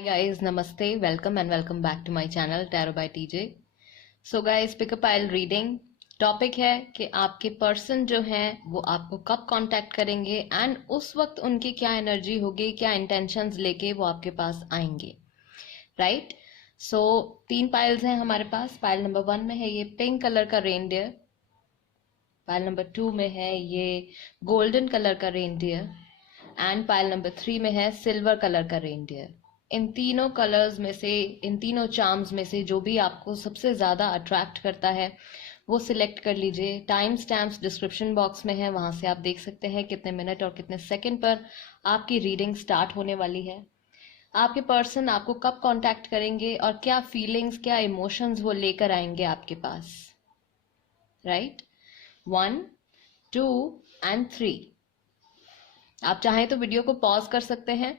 Hi guys, namaste, welcome and welcome back to my channel Tarot by TJ. So guys, pick a pile reading. Topic है कि आपके person जो हैं वो आपको कब कांटेक्ट करेंगे एंड उस वक्त उनकी क्या एनर्जी होगी, क्या इंटेंशंस लेके वो आपके पास आएंगे, राइट? सो 3 पाइल्स हैं हमारे पास. पाइल नंबर 1 में है ये पिंक कलर का रेनडियर. पाइल नंबर 2 में है ये गोल्डन कलर का रेनडियर एंड पाइल नंबर 3 में है सिल्वर कलर का रेनडियर. इन तीनों कलर्स में से, इन तीनों चार्म्स में से जो भी आपको सबसे ज़्यादा अट्रैक्ट करता है वो सिलेक्ट कर लीजिए. टाइम स्टैम्प्स डिस्क्रिप्शन बॉक्स में है, वहाँ से आप देख सकते हैं कितने मिनट और कितने सेकंड पर आपकी रीडिंग स्टार्ट होने वाली है. आपके पर्सन आपको कब कांटेक्ट करेंगे और क्या फीलिंग्स, क्या इमोशंस वो लेकर आएंगे आपके पास, राइट? 1, 2 एंड 3. आप चाहें तो वीडियो को पॉज कर सकते हैं,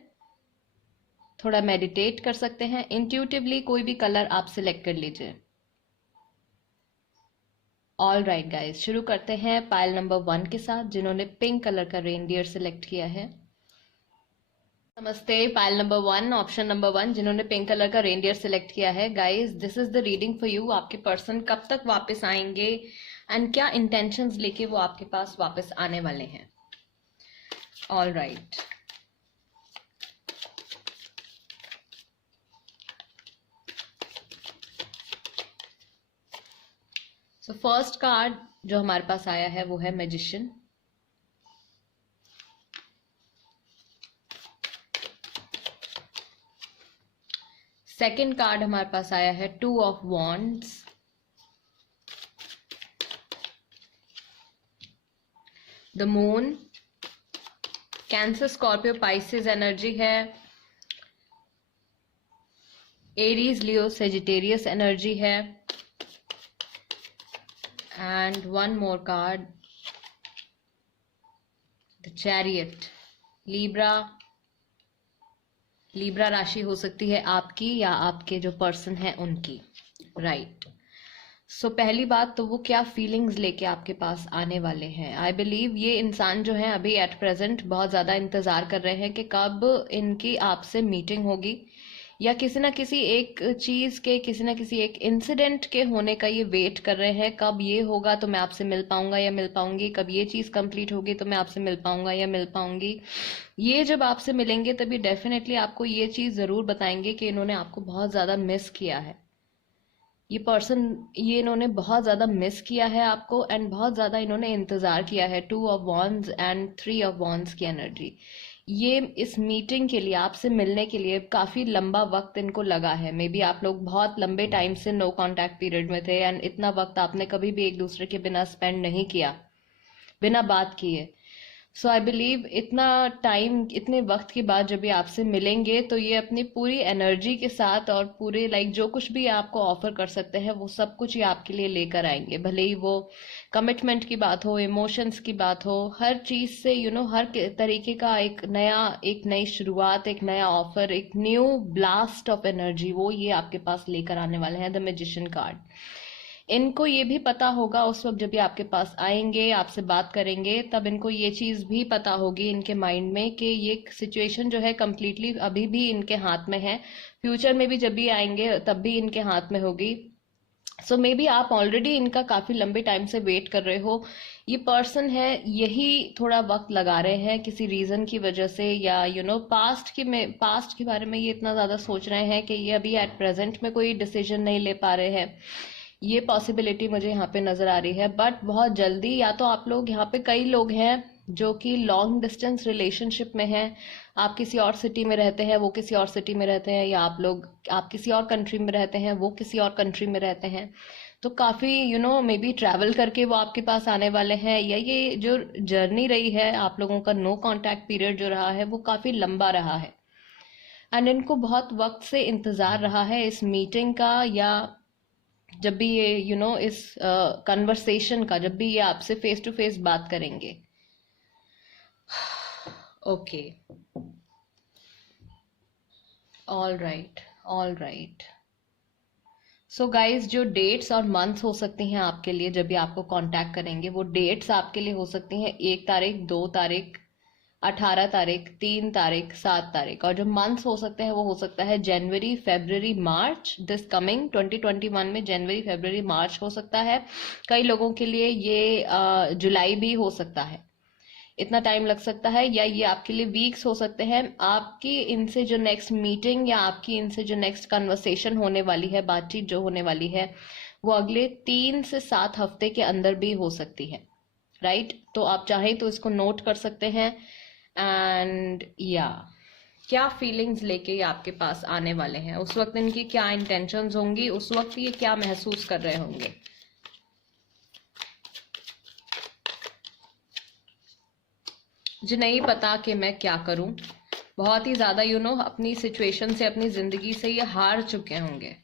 थोड़ा मेडिटेट कर सकते हैं, इंट्यूटिवली कोई भी कलर आप सिलेक्ट कर लीजिए. ऑल राइट गाइज, शुरू करते हैं पाइल नंबर 1 के साथ, जिन्होंने पिंक कलर का रेनडियर सिलेक्ट किया है. नमस्ते, पाइल नंबर 1, ऑप्शन नंबर 1, जिन्होंने पिंक कलर का रेनडियर सिलेक्ट किया है. Guys, this is the reading for you. आपके पर्सन कब तक वापस आएंगे एंड क्या इंटेंशंस लेके वो आपके पास वापस आने वाले हैं. All right, so first card जो हमारे पास आया है वो है मैजिशियन. सेकंड कार्ड हमारे पास आया है 2 of wands. The moon. Cancer, Scorpio, Pisces energy है. एरीज, लियो, सेजिटेरियस एनर्जी है. And one more card, the chariot. Libra राशि हो सकती है आपकी या आपके जो पर्सन है उनकी, राइट? सो पहली बात तो वो क्या फीलिंग्स लेके आपके पास आने वाले हैं. आई बिलीव ये इंसान जो है अभी एट प्रेजेंट बहुत ज़्यादा इंतज़ार कर रहे हैं कि कब इनकी आपसे मीटिंग होगी, या किसी ना किसी एक चीज़ के, किसी ना किसी एक इंसिडेंट के होने का ये वेट कर रहे हैं. कब ये होगा तो मैं आपसे मिल पाऊंगा या मिल पाऊंगी, कब ये चीज़ कंप्लीट होगी तो मैं आपसे मिल पाऊंगा या मिल पाऊंगी. ये जब आपसे मिलेंगे तभी डेफिनेटली आपको ये चीज़ ज़रूर बताएंगे कि इन्होंने आपको बहुत ज़्यादा मिस किया है. ये पर्सन, ये इन्होंने बहुत ज़्यादा मिस किया है आपको एंड बहुत ज़्यादा इन्होंने इंतज़ार किया है. 2 of wands and 3 of wands की एनर्जी. ये इस मीटिंग के लिए, आपसे मिलने के लिए काफ़ी लंबा वक्त इनको लगा है. मे बी आप लोग बहुत लंबे टाइम से नो कांटेक्ट पीरियड में थे एंड इतना वक्त आपने कभी भी एक दूसरे के बिना स्पेंड नहीं किया, बिना बात किए. सो आई बिलीव इतना टाइम, इतने वक्त के बाद जब ये आपसे मिलेंगे तो ये अपनी पूरी एनर्जी के साथ और पूरे जो कुछ भी आपको ऑफर कर सकते हैं वो सब कुछ ये आपके लिए लेकर आएंगे. भले ही वो कमिटमेंट की बात हो, इमोशंस की बात हो, हर चीज़ से हर तरीके का एक नई शुरुआत, एक नया ऑफर, एक न्यू ब्लास्ट ऑफ एनर्जी वो ये आपके पास लेकर आने वाले हैं. The magician card. इनको ये भी पता होगा उस वक्त जब ये आपके पास आएंगे, आपसे बात करेंगे, तब इनको ये चीज़ भी पता होगी इनके माइंड में कि ये सिचुएशन जो है कम्प्लीटली अभी भी इनके हाथ में है. फ्यूचर में भी जब भी आएंगे तब भी इनके हाथ में होगी. सो मे बी आप ऑलरेडी इनका काफ़ी लंबे टाइम से वेट कर रहे हो. ये पर्सन है, यही थोड़ा वक्त लगा रहे हैं किसी रीज़न की वजह से, या पास्ट के बारे में ये इतना ज़्यादा सोच रहे हैं कि ये अभी एट प्रेजेंट में कोई डिसीजन नहीं ले पा रहे हैं. ये पॉसिबिलिटी मुझे यहाँ पे नज़र आ रही है. बट बहुत जल्दी, या तो आप लोग यहाँ पे कई लोग हैं जो कि लॉन्ग डिस्टेंस रिलेशनशिप में हैं. आप किसी और सिटी में रहते हैं, वो किसी और सिटी में रहते हैं, या आप किसी और कंट्री में रहते हैं, वो किसी और कंट्री में रहते हैं. तो काफ़ी मे बी ट्रैवल करके वो आपके पास आने वाले हैं, या ये जो जर्नी रही है आप लोगों का, नो कॉन्टैक्ट पीरियड जो रहा है वो काफ़ी लंबा रहा है एंड इनको बहुत वक्त से इंतज़ार रहा है इस मीटिंग का, या जब भी ये इस कन्वर्सेशन का, जब भी ये आपसे फेस टू फेस बात करेंगे. Okay, all right, all right. So guys, जो डेट्स और मंथ्स हो सकती हैं आपके लिए जब भी आपको कांटेक्ट करेंगे, वो डेट्स आपके लिए हो सकती हैं 1 तारीख, 2 तारीख, 18 तारीख, 3 तारीख, 7 तारीख। और जो मंथ्स हो सकते हैं वो हो सकता है जनवरी, फरवरी, मार्च। दिस कमिंग 2021 में जनवरी, फरवरी, मार्च हो सकता है। कई लोगों के लिए ये जुलाई भी हो सकता है, इतना टाइम लग सकता है। या ये आपके लिए वीक्स हो सकते हैं। आपकी इनसे जो नेक्स्ट मीटिंग या आपकी इनसे जो नेक्स्ट कन्वर्सेशन होने वाली है, बातचीत जो होने वाली है, वो अगले 3 से 7 हफ्ते के अंदर भी हो सकती है। राइट? तो आप चाहें तो इसको नोट कर सकते हैं। एंड या क्या फीलिंग्स लेके ये आपके पास आने वाले हैं, उस वक्त इनकी क्या इंटेंशंस होंगी, उस वक्त ये क्या महसूस कर रहे होंगे। मुझे नहीं पता कि मैं क्या करूं, बहुत ही ज्यादा अपनी सिचुएशन से, अपनी जिंदगी से ये हार चुके होंगे।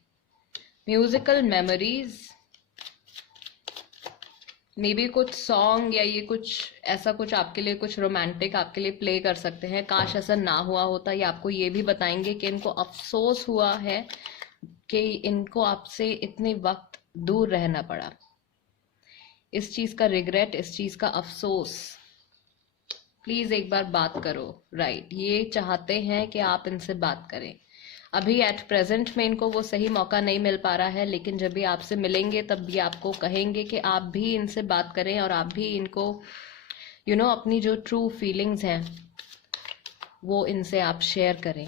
म्यूजिकल मेमोरीज, मे बी कुछ सॉन्ग या ये कुछ ऐसा कुछ आपके लिए, कुछ रोमांटिक आपके लिए प्ले कर सकते हैं। काश ऐसा ना हुआ होता। ये आपको ये भी बताएंगे कि इनको अफसोस हुआ है कि इनको आपसे इतने वक्त दूर रहना पड़ा। इस चीज का रिग्रेट, इस चीज का अफसोस। प्लीज एक बार बात करो। राइट? ये चाहते हैं कि आप इनसे बात करें। अभी एट प्रेजेंट में इनको वो सही मौका नहीं मिल पा रहा है, लेकिन जब भी आपसे मिलेंगे तब भी आपको कहेंगे कि आप भी इनसे बात करें और आप भी इनको अपनी जो ट्रू फीलिंग्स हैं वो इनसे आप शेयर करें।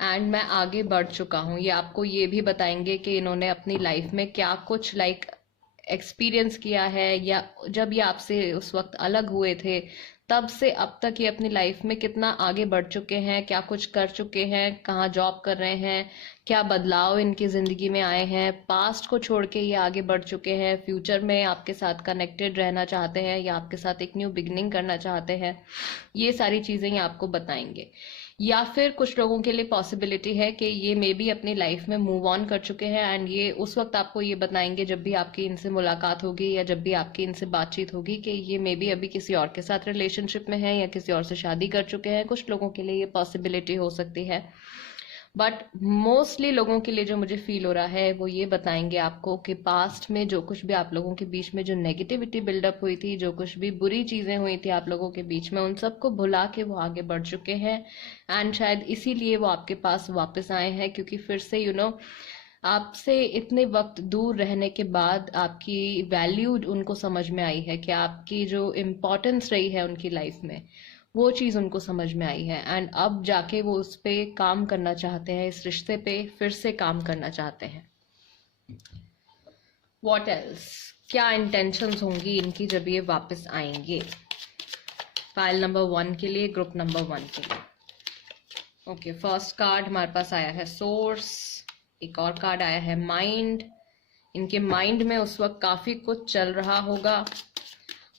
एंड मैं आगे बढ़ चुका हूँ, ये आपको ये भी बताएंगे कि इन्होंने अपनी लाइफ में क्या कुछ एक्सपीरियंस किया है, या जब ये आपसे उस वक्त अलग हुए थे तब से अब तक ये अपनी लाइफ में कितना आगे बढ़ चुके हैं, क्या कुछ कर चुके हैं, कहाँ जॉब कर रहे हैं, क्या बदलाव इनकी जिंदगी में आए हैं। पास्ट को छोड़ के ये आगे बढ़ चुके हैं, फ्यूचर में आपके साथ कनेक्टेड रहना चाहते हैं या आपके साथ एक न्यू बिगनिंग करना चाहते हैं। ये सारी चीजें ये आपको बताएंगे। या फिर कुछ लोगों के लिए पॉसिबिलिटी है कि ये मे बी अपनी लाइफ में मूव ऑन कर चुके हैं एंड ये उस वक्त आपको ये बताएंगे जब भी आपकी इनसे मुलाकात होगी या जब भी आपकी इनसे बातचीत होगी कि ये मे बी अभी किसी और के साथ रिलेशनशिप में है या किसी और से शादी कर चुके हैं। कुछ लोगों के लिए ये पॉसिबिलिटी हो सकती है, बट मोस्टली लोगों के लिए जो मुझे फील हो रहा है वो ये बताएंगे आपको कि पास्ट में जो कुछ भी आप लोगों के बीच में जो नेगेटिविटी बिल्डअप हुई थी, जो कुछ भी बुरी चीजें हुई थी आप लोगों के बीच में, उन सबको भुला के वो आगे बढ़ चुके हैं। एंड शायद इसीलिए वो आपके पास वापस आए हैं, क्योंकि फिर से आपसे इतने वक्त दूर रहने के बाद आपकी वैल्यू उनको समझ में आई है कि आपकी जो इम्पोर्टेंस रही है उनकी लाइफ में, वो चीज उनको समझ में आई है। एंड अब जाके वो उस पे काम करना चाहते हैं, इस रिश्ते पे फिर से काम करना चाहते हैं। व्हाट एल्स, क्या इंटेंशंस होंगी इनकी जब ये वापस आएंगे। फाइल नंबर 1 के लिए, ग्रुप नंबर 1 के लिए। ओके, फर्स्ट कार्ड हमारे पास आया है सोर्स, एक और कार्ड आया है माइंड। इनके माइंड में उस वक्त काफी कुछ चल रहा होगा,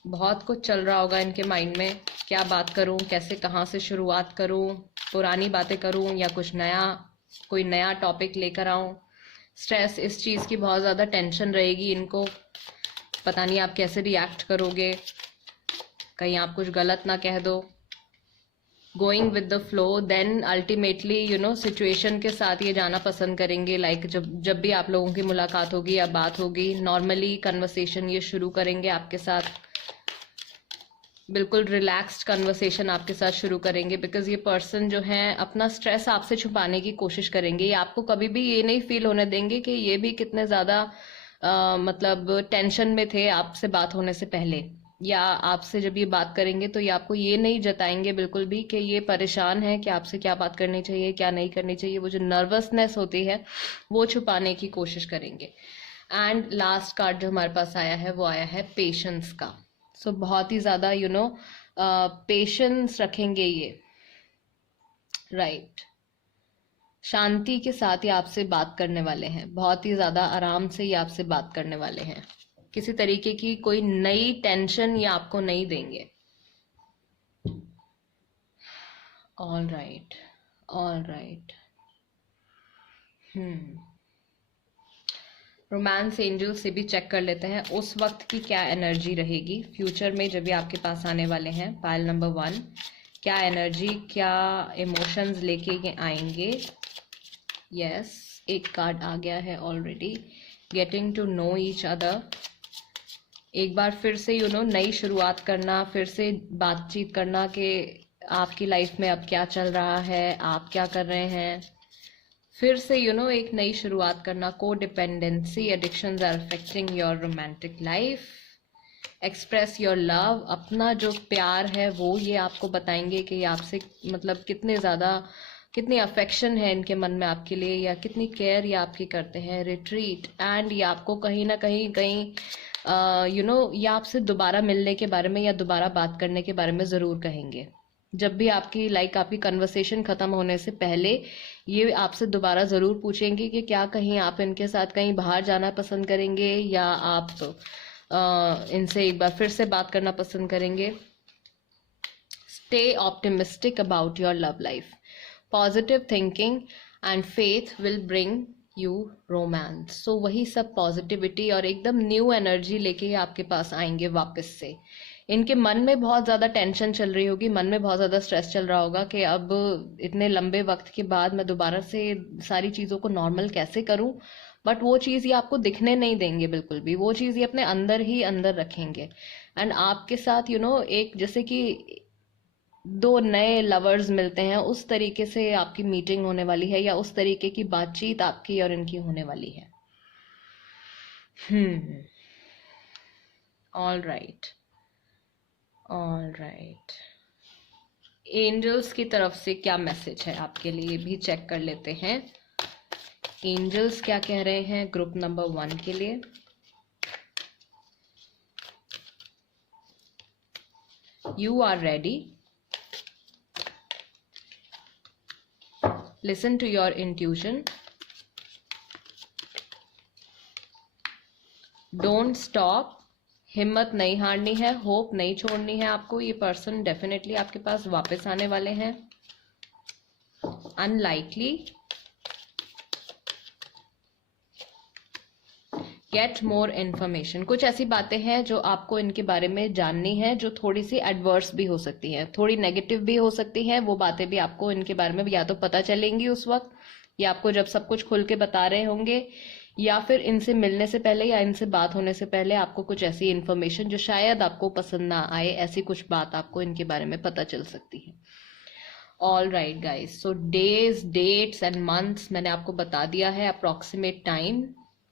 बहुत कुछ चल रहा होगा इनके माइंड में। क्या बात करूं, कैसे, कहाँ से शुरुआत करूं, पुरानी बातें करूं या कुछ नया, कोई नया टॉपिक लेकर आऊं। स्ट्रेस, इस चीज की बहुत ज्यादा टेंशन रहेगी इनको, पता नहीं आप कैसे रिएक्ट करोगे, कहीं आप कुछ गलत ना कह दो। Going with the flow, then ultimately situation के साथ ये जाना पसंद करेंगे। जब भी आप लोगों की मुलाकात होगी या बात होगी, नॉर्मली कन्वर्सेशन ये शुरू करेंगे आपके साथ, बिल्कुल रिलैक्स्ड कन्वर्सेशन आपके साथ शुरू करेंगे। बिकॉज ये पर्सन जो है अपना स्ट्रेस आपसे छुपाने की कोशिश करेंगे। ये आपको कभी भी ये नहीं फील होने देंगे कि ये भी कितने ज़्यादा मतलब टेंशन में थे आपसे बात होने से पहले, या आपसे जब ये बात करेंगे तो ये आपको ये नहीं जताएंगे बिल्कुल भी कि ये परेशान है कि आपसे क्या बात करनी चाहिए, क्या नहीं करनी चाहिए। वो जो नर्वसनेस होती है वो छुपाने की कोशिश करेंगे। एंड लास्ट कार्ड जो हमारे पास आया है वो आया है पेशेंस का। सो बहुत ही ज़्यादा पेशेंस रखेंगे ये। राइट? शांति के साथ ही आपसे बात करने वाले हैं, बहुत ही ज़्यादा आराम से ही आपसे बात करने वाले हैं। किसी तरीके की कोई नई टेंशन ये आपको नहीं देंगे। All right, all right. Romance angel से भी चेक कर लेते हैं उस वक्त की क्या एनर्जी रहेगी फ्यूचर में जब भी आपके पास आने वाले हैं। पाइल नंबर 1, क्या एनर्जी, क्या इमोशंस लेके ये आएंगे। यस, एक कार्ड आ गया है already, getting to know each other. एक बार फिर से नई शुरुआत करना, फिर से बातचीत करना कि आपकी लाइफ में अब क्या चल रहा है, आप क्या कर रहे हैं, फिर से एक नई शुरुआत करना. को dependency addictions are affecting your romantic life. Express your love. अपना जो प्यार है वो ये आपको बताएंगे कि आपसे मतलब कितनी अफेक्शन है इनके मन में आपके लिए, या कितनी केयर ये आपकी करते हैं. रिट्रीट. एंड ये आपको कहीं ना कहीं ये आपसे दोबारा मिलने के बारे में या दोबारा बात करने के बारे में ज़रूर कहेंगे. जब भी आपकी कन्वर्सेशन ख़त्म होने से पहले ये आपसे दोबारा ज़रूर पूछेंगे कि क्या कहीं आप इनके साथ कहीं बाहर जाना पसंद करेंगे, या आप इनसे एक बार फिर से बात करना पसंद करेंगे. Stay optimistic about your love life. Positive thinking and faith will bring you romance. So वही सब पॉजिटिविटी और एकदम न्यू एनर्जी लेके आपके पास आएंगे वापस से. इनके मन में बहुत ज़्यादा टेंशन चल रही होगी, मन में बहुत ज़्यादा स्ट्रेस चल रहा होगा कि अब इतने लंबे वक्त के बाद मैं दोबारा से सारी चीज़ों को नॉर्मल कैसे करूं. बट वो चीज़ ये आपको दिखने नहीं देंगे बिल्कुल भी. वो चीज़ ये अपने अंदर ही अंदर रखेंगे. एंड आपके साथ एक जैसे कि दो नए लवर्स मिलते हैं उस तरीके से आपकी मीटिंग होने वाली है, या उस तरीके की बातचीत आपकी और इनकी होने वाली है. All right. एंजल्स की तरफ से क्या मैसेज है आपके लिए भी चेक कर लेते हैं. एंजल्स क्या कह रहे हैं ग्रुप नंबर 1 के लिए. You are ready. Listen to your intuition. Don't stop. हिम्मत नहीं हारनी है, होप नहीं छोड़नी है आपको. ये पर्सन डेफिनेटली आपके पास वापस आने वाले हैं. अनलाइकली. Get more information. कुछ ऐसी बातें हैं जो आपको इनके बारे में जाननी है, जो थोड़ी सी एडवर्स भी हो सकती हैं, थोड़ी नेगेटिव भी हो सकती हैं. वो बातें भी आपको इनके बारे में या तो पता चलेंगी उस वक्त, या आपको जब सब कुछ खुल के बता रहे होंगे, या फिर इनसे मिलने से पहले या इनसे बात होने से पहले आपको कुछ ऐसी इन्फॉर्मेशन जो शायद आपको पसंद ना आए, ऐसी कुछ बात आपको इनके बारे में पता चल सकती है. All right guys. So days, dates and months मैंने आपको बता दिया है. अप्रॉक्सीमेट टाइम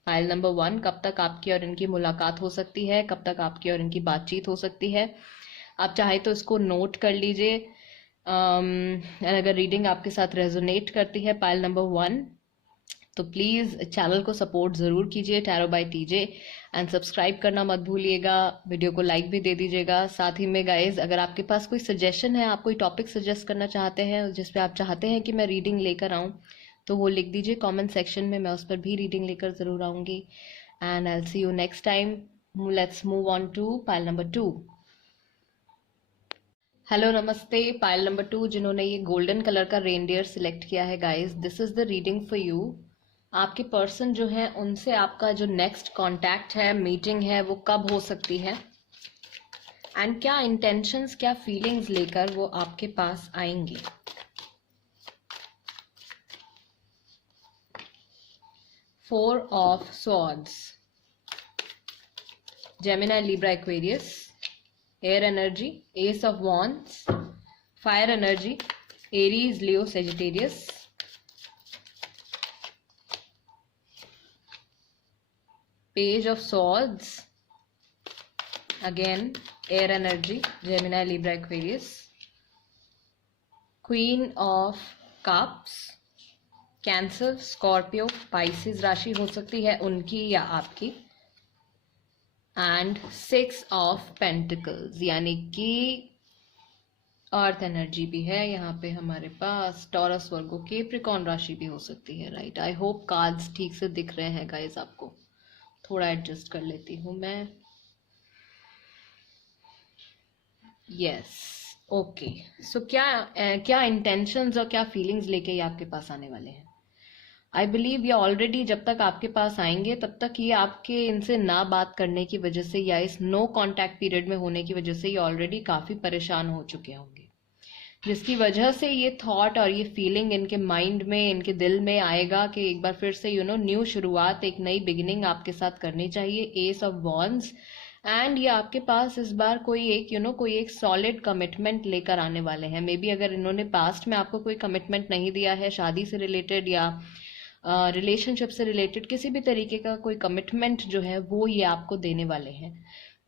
फाइल नंबर 1, कब तक आपकी और इनकी मुलाकात हो सकती है, कब तक आपकी और इनकी बातचीत हो सकती है. आप चाहे तो इसको नोट कर लीजिए. अगर रीडिंग आपके साथ रेजोनेट करती है फाइल नंबर 1, तो प्लीज़ चैनल को सपोर्ट ज़रूर कीजिए, tarot bye TJ, and subscribe करना मत भूलिएगा. वीडियो को लाइक भी दे दीजिएगा. साथ ही में गाइज, अगर आपके पास कोई सजेशन है, आप कोई टॉपिक सजेस्ट करना चाहते हैं जिस पे आप चाहते हैं कि मैं रीडिंग लेकर आऊँ, तो वो लिख दीजिए कमेंट सेक्शन में. मैं उस पर भी रीडिंग लेकर ज़रूर आऊँगी. And I will see you next time. Let's move on to pile number 2. Hello, नमस्ते. पाइल नंबर 2 जिन्होंने ये गोल्डन कलर का रेनडियर सिलेक्ट किया है guys, this is the reading for you. आपके पर्सन जो है उनसे आपका जो नेक्स्ट कांटेक्ट है, मीटिंग है, वो कब हो सकती है, एंड क्या इंटेंशंस, क्या फीलिंग्स लेकर वो आपके पास आएंगे. Four of swords. Gemini, Libra, Aquarius. Air energy. S of wands. Fire energy. Aries, Leo, Sagittarius. Page of Swords, again air energy, Gemini, Libra, Aquarius. Queen of Cups, Cancer, Scorpio, Pisces राशि हो सकती है उनकी या आपकी. And 6 of Pentacles, यानी कि earth energy भी है यहाँ पे हमारे पास. टॉरस, वर्गो, कैप्रिकॉर्न राशि भी हो सकती है. राइट. आई होप कार्ड्स ठीक से दिख रहे हैं गाइज आपको. थोड़ा एडजस्ट कर लेती हूँ मैं. Yes, okay. सो क्या इंटेंशंस और क्या फीलिंग्स लेके ये आपके पास आने वाले हैं. आई बिलीव ये ऑलरेडी जब तक आपके पास आएंगे तब तक ये आपके इनसे ना बात करने की वजह से या इस नो कांटेक्ट पीरियड में होने की वजह से ये ऑलरेडी काफ़ी परेशान हो चुके होंगे, जिसकी वजह से ये थॉट और ये फीलिंग इनके माइंड में, इनके दिल में आएगा कि एक बार फिर से न्यू शुरुआत, एक नई बिगिनिंग आपके साथ करनी चाहिए. एस ऑफ वॉन्ड्स एंड ये आपके पास इस बार कोई एक कोई एक सॉलिड कमिटमेंट लेकर आने वाले हैं। मे बी अगर इन्होंने पास्ट में आपको कोई कमिटमेंट नहीं दिया है, शादी से रिलेटेड या रिलेशनशिप से रिलेटेड किसी भी तरीके का कोई कमिटमेंट जो है वो ये आपको देने वाले हैं।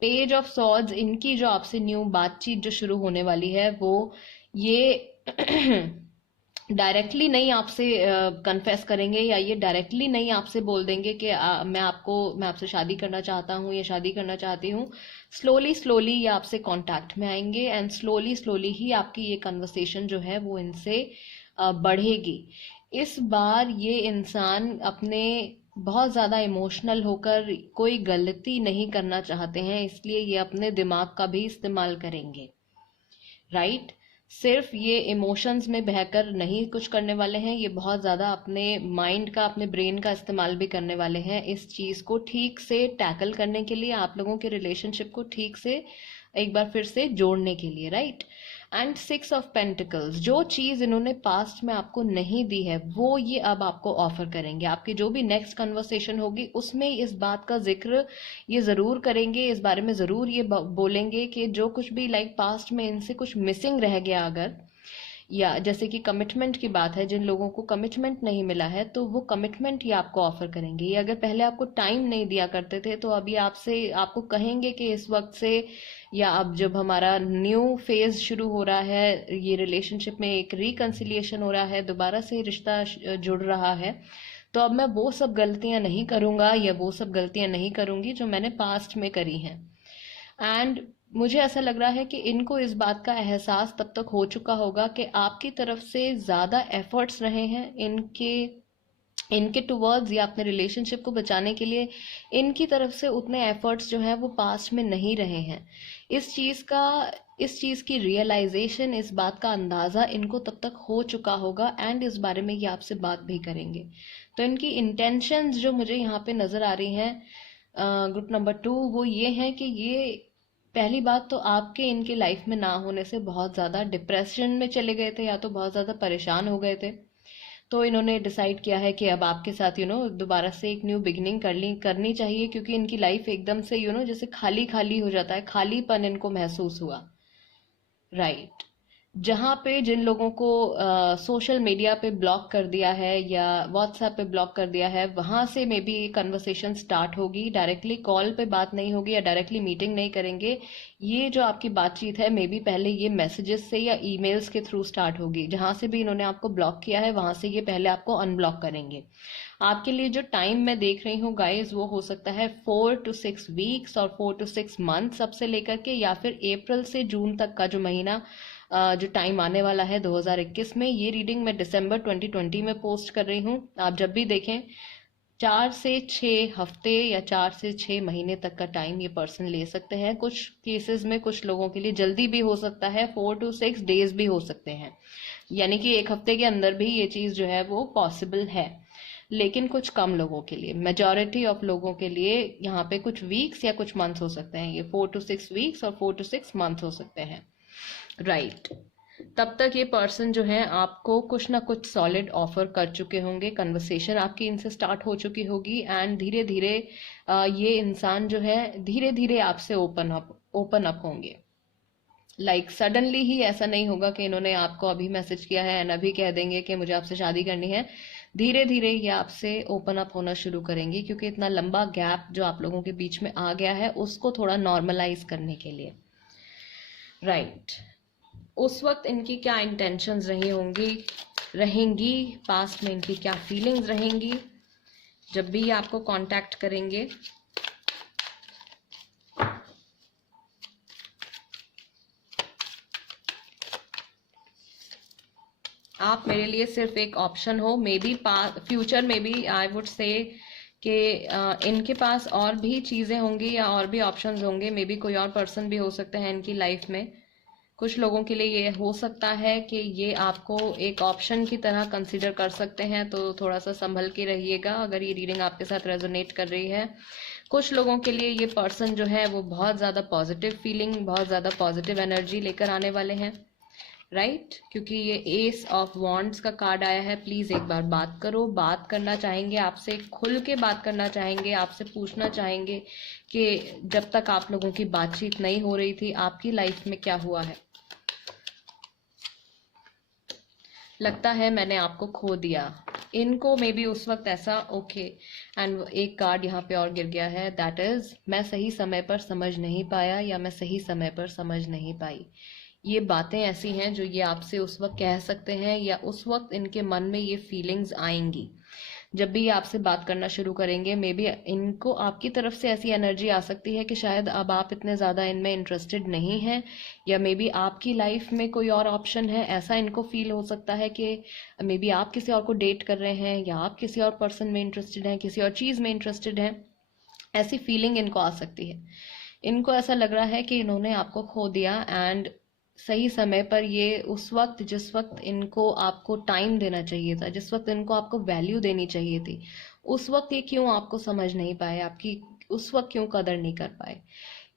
पेज ऑफ सॉर्ड्स, इनकी जो आपसे न्यू बातचीत जो शुरू होने वाली है वो ये डायरेक्टली नहीं आपसे कन्फेस करेंगे, या ये डायरेक्टली नहीं आपसे बोल देंगे कि मैं आपसे शादी करना चाहता हूँ या शादी करना चाहती हूँ। स्लोली स्लोली ये आपसे कांटेक्ट में आएंगे एंड स्लोली स्लोली ही आपकी ये कन्वर्सेशन जो है वो इनसे बढ़ेगी। इस बार ये इंसान अपने बहुत ज़्यादा इमोशनल होकर कोई गलती नहीं करना चाहते हैं, इसलिए ये अपने दिमाग का भी इस्तेमाल करेंगे, राइट। सिर्फ ये इमोशंस में बहकर नहीं कुछ करने वाले हैं, ये बहुत ज़्यादा अपने माइंड का, अपने ब्रेन का इस्तेमाल भी करने वाले हैं इस चीज़ को ठीक से टैकल करने के लिए, आप लोगों के रिलेशनशिप को ठीक से एक बार फिर से जोड़ने के लिए, राइट। एंड 6 ऑफ पेंटिकल्स, जो चीज़ इन्होंने पास्ट में आपको नहीं दी है वो ये अब आपको ऑफर करेंगे। आपकी जो भी नेक्स्ट कन्वर्सेशन होगी उसमें इस बात का जिक्र ये ज़रूर करेंगे, इस बारे में ज़रूर ये बोलेंगे कि जो कुछ भी लाइक पास्ट में इनसे कुछ मिसिंग रह गया अगर, या जैसे कि कमिटमेंट की बात है, जिन लोगों को कमिटमेंट नहीं मिला है तो वो कमिटमेंट ही आपको ऑफर करेंगे। ये अगर पहले आपको टाइम नहीं दिया करते थे तो अभी आपको कहेंगे कि इस वक्त से, या अब जब हमारा न्यू फेज शुरू हो रहा है, ये रिलेशनशिप में एक रिकंसिलिएशन हो रहा है, दोबारा से रिश्ता जुड़ रहा है, तो अब मैं वो सब गलतियां नहीं करूंगा या वो सब गलतियां नहीं करूंगी जो मैंने पास्ट में करी हैं। एंड मुझे ऐसा लग रहा है कि इनको इस बात का एहसास तब तक हो चुका होगा कि आपकी तरफ से ज़्यादा एफर्ट्स रहे हैं इनके टुवर्ड्स, या अपने रिलेशनशिप को बचाने के लिए इनकी तरफ से उतने एफर्ट्स जो हैं वो पास्ट में नहीं रहे हैं। इस चीज़ की रियलाइजेशन, इस बात का अंदाज़ा इनको तब तक हो चुका होगा एंड इस बारे में ये आपसे बात भी करेंगे। तो इनकी इंटेंशंस जो मुझे यहाँ पे नज़र आ रही हैं ग्रुप नंबर 2, वो ये हैं कि ये पहली बात तो आपके इनके लाइफ में ना होने से बहुत ज़्यादा डिप्रेशन में चले गए थे या तो बहुत ज़्यादा परेशान हो गए थे। तो इन्होंने डिसाइड किया है कि अब आपके साथ दोबारा से एक न्यू बिगिनिंग करनी चाहिए, क्योंकि इनकी लाइफ एकदम से जैसे खाली खाली हो जाता है, खालीपन इनको महसूस हुआ, राइट। जहाँ पे जिन लोगों को सोशल मीडिया पे ब्लॉक कर दिया है या व्हाट्सएप पे ब्लॉक कर दिया है, वहां से मे बी कन्वर्सेशन स्टार्ट होगी, डायरेक्टली कॉल पे बात नहीं होगी या डायरेक्टली मीटिंग नहीं करेंगे। ये जो आपकी बातचीत है मे बी पहले ये मैसेजेस से या ईमेल्स के थ्रू स्टार्ट होगी। जहां से भी इन्होंने आपको ब्लॉक किया है वहां से ये पहले आपको अनब्लॉक करेंगे। आपके लिए जो टाइम मैं देख रही हूँ गाइज, वो हो सकता है 4 to 6 वीक्स और 4 to 6 मंथ्स अब से लेकर के, या फिर अप्रैल से जून तक का जो महीना जो टाइम आने वाला है 2021 में। ये रीडिंग मैं दिसंबर 2020 में पोस्ट कर रही हूँ। आप जब भी देखें 4 से 6 हफ्ते या 4 से 6 महीने तक का टाइम ये पर्सन ले सकते हैं। कुछ केसेस में कुछ लोगों के लिए जल्दी भी हो सकता है, 4 to 6 डेज भी हो सकते हैं, यानी कि एक हफ्ते के अंदर भी ये चीज़ जो है वो पॉसिबल है। लेकिन कुछ कम लोगों के लिए, मेजॉरिटी ऑफ लोगों के लिए यहाँ पे कुछ वीक्स या कुछ मंथ्स हो सकते हैं। ये 4 to 6 वीक्स और 4 to 6 मंथ्स हो सकते हैं, राइट। तब तक ये पर्सन जो है आपको कुछ ना कुछ सॉलिड ऑफर कर चुके होंगे, कन्वर्सेशन आपकी इनसे स्टार्ट हो चुकी होगी एंड धीरे धीरे ये इंसान जो है धीरे धीरे आपसे ओपन अप होंगे। लाइक सडनली ही ऐसा नहीं होगा कि इन्होंने आपको अभी मैसेज किया है एंड अभी कह देंगे कि मुझे आपसे शादी करनी है। धीरे धीरे ये आपसे ओपन अप होना शुरू करेंगी, क्योंकि इतना लंबा गैप जो आप लोगों के बीच में आ गया है उसको थोड़ा नॉर्मलाइज करने के लिए, राइट। उस वक्त इनकी क्या इंटेंशंस रहेंगी, पास्ट में इनकी क्या फीलिंग्स रहेंगी जब भी ये आपको कांटेक्ट करेंगे। आप मेरे लिए सिर्फ एक ऑप्शन हो, मे बी फ्यूचर में भी आई वुड से कि इनके पास और भी चीज़ें होंगी या और भी ऑप्शंस होंगे। मे बी कोई और पर्सन भी हो सकता है इनकी लाइफ में। कुछ लोगों के लिए ये हो सकता है कि ये आपको एक ऑप्शन की तरह कंसिडर कर सकते हैं, तो थोड़ा सा संभल के रहिएगा अगर ये रीडिंग आपके साथ रेजोनेट कर रही है। कुछ लोगों के लिए ये पर्सन जो है वो बहुत ज़्यादा पॉजिटिव फीलिंग, बहुत ज़्यादा पॉजिटिव एनर्जी लेकर आने वाले हैं। राइट क्योंकि ये एस ऑफ वॉन्ड्स का कार्ड आया है। प्लीज एक बार बात करो, बात करना चाहेंगे आपसे, खुल के बात करना चाहेंगे, आपसे पूछना चाहेंगे कि जब तक आप लोगों की बातचीत नहीं हो रही थी आपकी लाइफ में क्या हुआ है। लगता है मैंने आपको खो दिया। इनको मे बी उस वक्त ऐसा ओके। एंड एक कार्ड यहाँ पे और गिर गया है, दैट इज मैं सही समय पर समझ नहीं पाया या मैं सही समय पर समझ नहीं पाई। ये बातें ऐसी हैं जो ये आपसे उस वक्त कह सकते हैं या उस वक्त इनके मन में ये फीलिंग्स आएंगी। जब भी ये आपसे बात करना शुरू करेंगे मे बी इनको आपकी तरफ से ऐसी एनर्जी आ सकती है कि शायद अब आप इतने ज़्यादा इनमें इंटरेस्टेड नहीं हैं, या मे बी आपकी लाइफ में कोई और ऑप्शन है, ऐसा इनको फील हो सकता है कि मे बी आप किसी और को डेट कर रहे हैं या आप किसी और पर्सन में इंटरेस्टेड हैं, किसी और चीज़ में इंटरेस्टेड हैं। ऐसी फीलिंग इनको आ सकती है। इनको ऐसा लग रहा है कि इन्होंने आपको खो दिया एंड सही समय पर ये उस वक्त जिस वक्त इनको आपको टाइम देना चाहिए था, जिस वक्त इनको आपको वैल्यू देनी चाहिए थी, उस वक्त ये क्यों आपको समझ नहीं पाए, आपकी उस वक्त क्यों कदर नहीं कर पाए।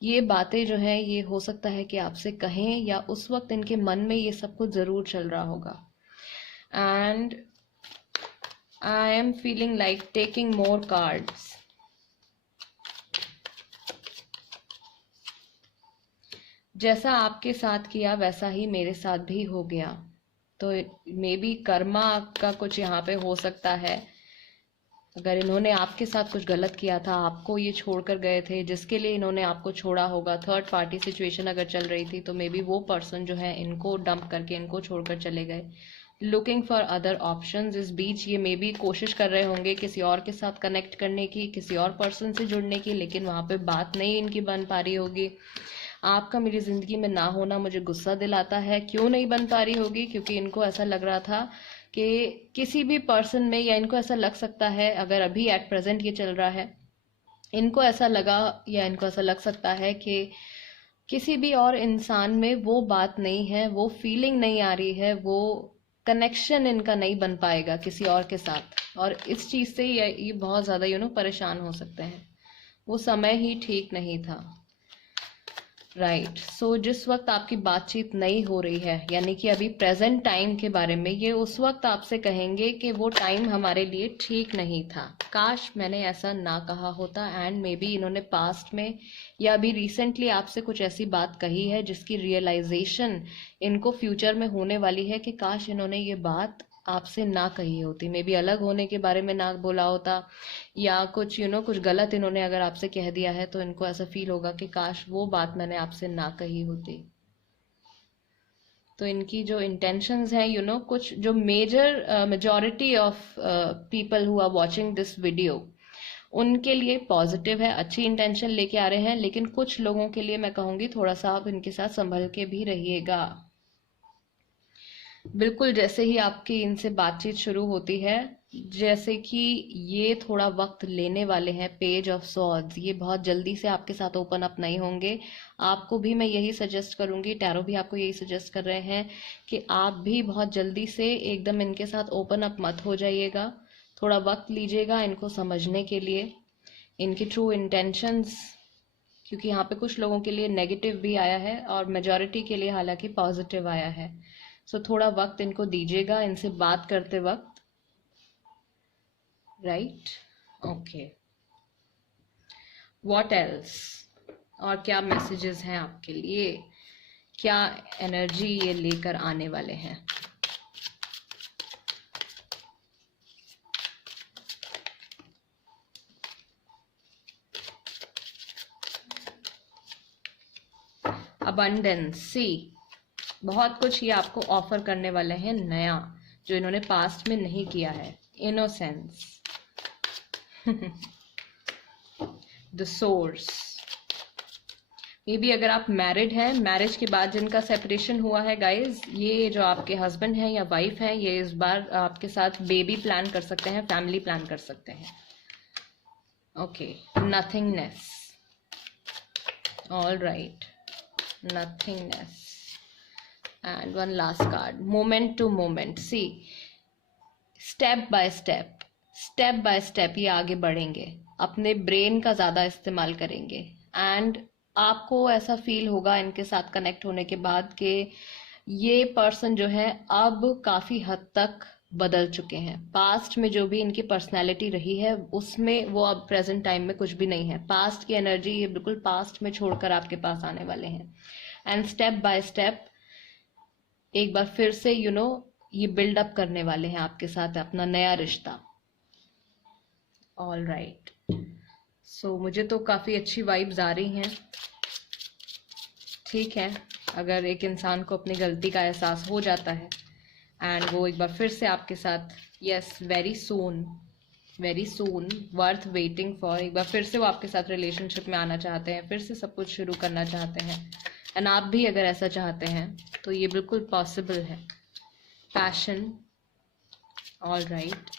ये बातें जो है ये हो सकता है कि आपसे कहें या उस वक्त इनके मन में ये सब कुछ जरूर चल रहा होगा। And I am feeling like taking more cards. जैसा आपके साथ किया वैसा ही मेरे साथ भी हो गया। तो मे बी कर्मा का कुछ यहाँ पे हो सकता है। अगर इन्होंने आपके साथ कुछ गलत किया था, आपको ये छोड़कर गए थे, जिसके लिए इन्होंने आपको छोड़ा होगा, थर्ड पार्टी सिचुएशन अगर चल रही थी, तो मे बी वो पर्सन जो है इनको डंप करके इनको छोड़कर चले गए, लुकिंग फॉर अदर ऑप्शंस। इस बीच ये मे बी कोशिश कर रहे होंगे किसी और के साथ कनेक्ट करने की, किसी और पर्सन से जुड़ने की, लेकिन वहाँ पे बात नहीं इनकी बन पा रही होगी। आपका मेरी ज़िंदगी में ना होना मुझे गुस्सा दिलाता है। क्यों नहीं बन पा रही होगी? क्योंकि इनको ऐसा लग रहा था कि किसी भी पर्सन में, या इनको ऐसा लग सकता है अगर अभी एट प्रेजेंट ये चल रहा है, इनको ऐसा लगा या इनको ऐसा लग सकता है कि किसी भी और इंसान में वो बात नहीं है, वो फीलिंग नहीं आ रही है, वो कनेक्शन इनका नहीं बन पाएगा किसी और के साथ। और इस चीज़ से ये बहुत ज़्यादा परेशान हो सकते हैं। वो समय ही ठीक नहीं था। राइट सो जिस वक्त आपकी बातचीत नहीं हो रही है, यानी कि अभी प्रेजेंट टाइम के बारे में, ये उस वक्त आपसे कहेंगे कि वो टाइम हमारे लिए ठीक नहीं था, काश मैंने ऐसा ना कहा होता। एंड मे बी इन्होंने पास्ट में या अभी रिसेंटली आपसे कुछ ऐसी बात कही है जिसकी रियलाइजेशन इनको फ्यूचर में होने वाली है कि काश इन्होंने ये बात आपसे ना कही होती, मे बी अलग होने के बारे में ना बोला होता, या कुछ कुछ गलत इन्होंने अगर आपसे कह दिया है, तो इनको ऐसा फील होगा कि काश वो बात मैंने आपसे ना कही होती। तो इनकी जो इंटेंशंस हैं कुछ जो majority of people who are watching this video, उनके लिए पॉजिटिव है, अच्छी इंटेंशन लेके आ रहे हैं। लेकिन कुछ लोगों के लिए मैं कहूंगी थोड़ा सा आप इनके साथ संभल के भी रहिएगा। बिल्कुल जैसे ही आपकी इनसे बातचीत शुरू होती है, जैसे कि ये थोड़ा वक्त लेने वाले हैं, पेज ऑफ सॉर्ड्स, ये बहुत जल्दी से आपके साथ ओपन अप नहीं होंगे। आपको भी मैं यही सजेस्ट करूंगी, टैरो भी आपको यही सजेस्ट कर रहे हैं कि आप भी बहुत जल्दी से एकदम इनके साथ ओपन अप मत हो जाइएगा। थोड़ा वक्त लीजिएगा इनको समझने के लिए, इनकी ट्रू इंटेंशंस, क्योंकि यहाँ पे कुछ लोगों के लिए नेगेटिव भी आया है और मेजॉरिटी के लिए हालांकि पॉजिटिव आया है। सो थोड़ा वक्त इनको दीजिएगा इनसे बात करते वक्त। राइट ओके, व्हाट एल्स, और क्या मैसेजेस हैं आपके लिए, क्या एनर्जी ये लेकर आने वाले हैं। अबंडेंस, सी, बहुत कुछ ये आपको ऑफर करने वाले हैं नया, जो इन्होंने पास्ट में नहीं किया है। Innocence, the source, may be अगर आप मैरिड हैं, मैरिज के बाद जिनका सेपरेशन हुआ है गाइज, ये जो आपके हस्बैंड हैं या वाइफ हैं, ये इस बार आपके साथ बेबी प्लान कर सकते हैं, फैमिली प्लान कर सकते हैं। Okay, nothingness, all right, nothingness, and one last card, moment to moment। see, step by step ये आगे बढ़ेंगे, अपने ब्रेन का ज़्यादा इस्तेमाल करेंगे। एंड आपको ऐसा फील होगा इनके साथ कनेक्ट होने के बाद कि ये पर्सन जो है अब काफी हद तक बदल चुके हैं। पास्ट में जो भी इनकी पर्सनैलिटी रही है उसमें वो अब प्रेजेंट टाइम में कुछ भी नहीं है। पास्ट की एनर्जी ये बिल्कुल पास्ट में छोड़कर आपके पास आने वाले हैं। एंड स्टेप बाय स्टेप एक बार फिर से ये बिल्डअप करने वाले हैं आपके साथ अपना नया रिश्ता। ऑल राइट, सो मुझे तो काफी अच्छी वाइब्स आ रही हैं। ठीक है, अगर एक इंसान को अपनी गलती का एहसास हो जाता है एंड वो एक बार फिर से आपके साथ, yes, very soon worth waiting for, एक बार फिर से वो आपके साथ रिलेशनशिप में आना चाहते हैं, फिर से सब कुछ शुरू करना चाहते हैं। एंड आप भी अगर ऐसा चाहते हैं तो ये बिल्कुल पॉसिबल है। Passion, all right,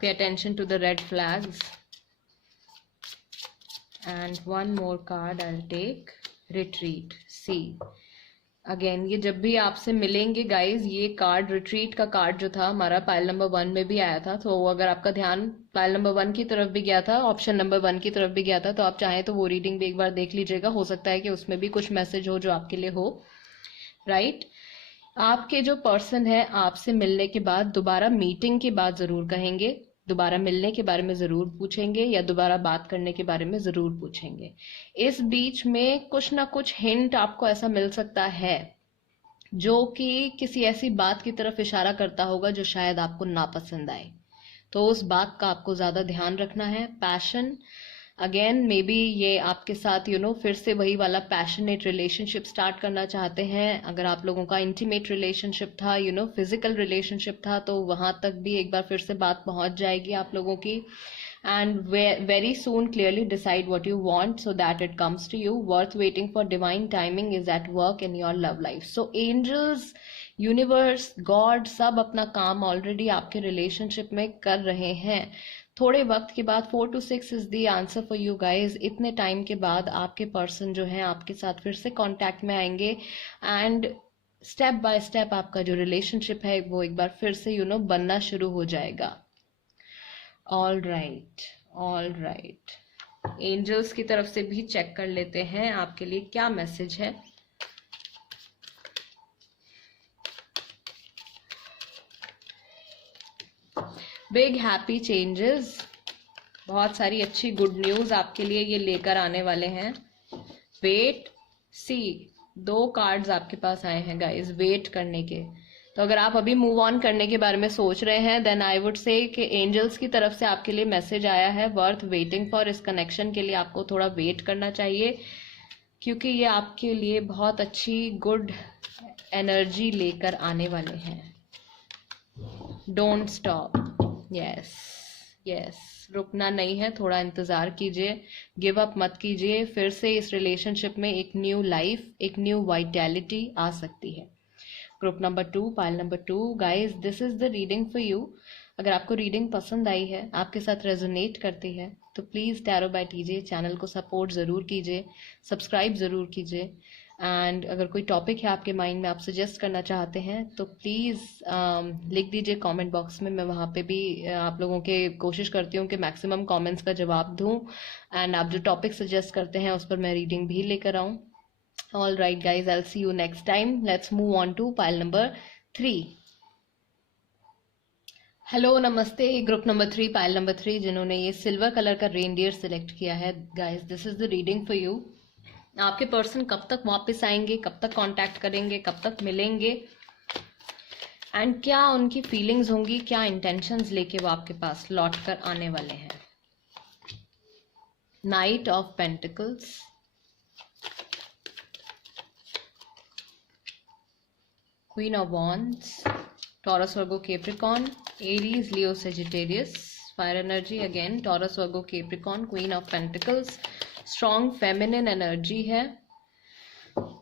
pay attention to the red flags and one more card I will take, retreat. See again, ये जब भी आपसे मिलेंगे गाइज, ये कार्ड, रिट्रीट का कार्ड जो था हमारा पाइल नंबर 1 में भी आया था। तो अगर आपका ध्यान पाइल नंबर 1 की तरफ भी गया था, ऑप्शन नंबर 1 की तरफ भी गया था, तो आप चाहें तो वो रीडिंग भी एक बार देख लीजिएगा। हो सकता है कि उसमें भी कुछ मैसेज हो जो आपके लिए हो। राइट, आपके जो पर्सन है आपसे मिलने के बाद, दोबारा मीटिंग के बाद जरूर कहेंगे, दोबारा मिलने के बारे में जरूर पूछेंगे या दोबारा बात करने के बारे में जरूर पूछेंगे। इस बीच में कुछ ना कुछ हिंट आपको ऐसा मिल सकता है जो कि किसी ऐसी बात की तरफ इशारा करता होगा जो शायद आपको नापसंद आए। तो उस बात का आपको ज्यादा ध्यान रखना है। पैशन, अगेन मे बी ये आपके साथ फिर से वही वाला पैशनेट रिलेशनशिप स्टार्ट करना चाहते हैं। अगर आप लोगों का इंटीमेट रिलेशनशिप था, फिजिकल रिलेशनशिप था, तो वहां तक भी एक बार फिर से बात पहुंच जाएगी आप लोगों की। And very soon clearly decide what you want so that it comes to you. Worth waiting for divine timing is at work in your love life. So angels, universe, God सब अपना काम ऑलरेडी आपके relationship में कर रहे हैं। थोड़े वक्त के बाद 4 to 6 is the answer for you guys. इतने टाइम के बाद आपके पर्सन जो है आपके साथ फिर से कांटेक्ट में आएंगे एंड स्टेप बाय स्टेप आपका जो रिलेशनशिप है वो एक बार फिर से बनना शुरू हो जाएगा। All right, all right, angels की तरफ से भी चेक कर लेते हैं आपके लिए क्या मैसेज है। बिग हैप्पी चेंजेस, बहुत सारी अच्छी गुड न्यूज आपके लिए ये लेकर आने वाले हैं। वेट, सी, 2 कार्ड्स आपके पास आए हैं गाइस वेट करने के। तो अगर आप अभी मूव ऑन करने के बारे में सोच रहे हैं देन आई वुड से कि एंजल्स की तरफ से आपके लिए मैसेज आया है वर्थ वेटिंग फॉर। इस कनेक्शन के लिए आपको थोड़ा वेट करना चाहिए क्योंकि ये आपके लिए बहुत अच्छी गुड एनर्जी लेकर आने वाले हैं। डोंट स्टॉप, यस यस, रुकना नहीं है, थोड़ा इंतजार कीजिए, गिव अप मत कीजिए। फिर से इस रिलेशनशिप में एक न्यू लाइफ, एक न्यू वाइटैलिटी आ सकती है। Group number 2, pile number 2, guys this is the reading for you. अगर आपको रीडिंग पसंद आई है, आपके साथ रेजोनेट करती है, तो please tarot bye TJ channel को सपोर्ट जरूर कीजिए, सब्सक्राइब जरूर कीजिए। एंड अगर कोई टॉपिक है आपके माइंड में आप सजेस्ट करना चाहते हैं तो प्लीज़ लिख दीजिए कमेंट बॉक्स में। मैं वहाँ पे भी आप लोगों के कोशिश करती हूँ कि मैक्सिमम कमेंट्स का जवाब दूँ एंड आप जो टॉपिक सजेस्ट करते हैं उस पर मैं रीडिंग भी लेकर आऊँ। All right guys, I will see you next time. Let's move on to pile number 3। Hello, नमस्ते, ग्रुप नंबर 3, पाइल नंबर 3, जिन्होंने ये सिल्वर कलर का रेनडियर सिलेक्ट किया है, guys this is the reading for you. आपके person कब तक वापस आएंगे, कब तक कांटेक्ट करेंगे, कब तक मिलेंगे एंड क्या उनकी फीलिंग्स होंगी, क्या इंटेंशंस लेके वो आपके पास लौट कर आने वाले हैं। Knight of pentacles, queen of wands, Taurus, Virgo, Capricorn, Aries, Leo, Sagittarius, fire energy again, Taurus, Virgo, Capricorn, queen of pentacles, strong feminine energy है।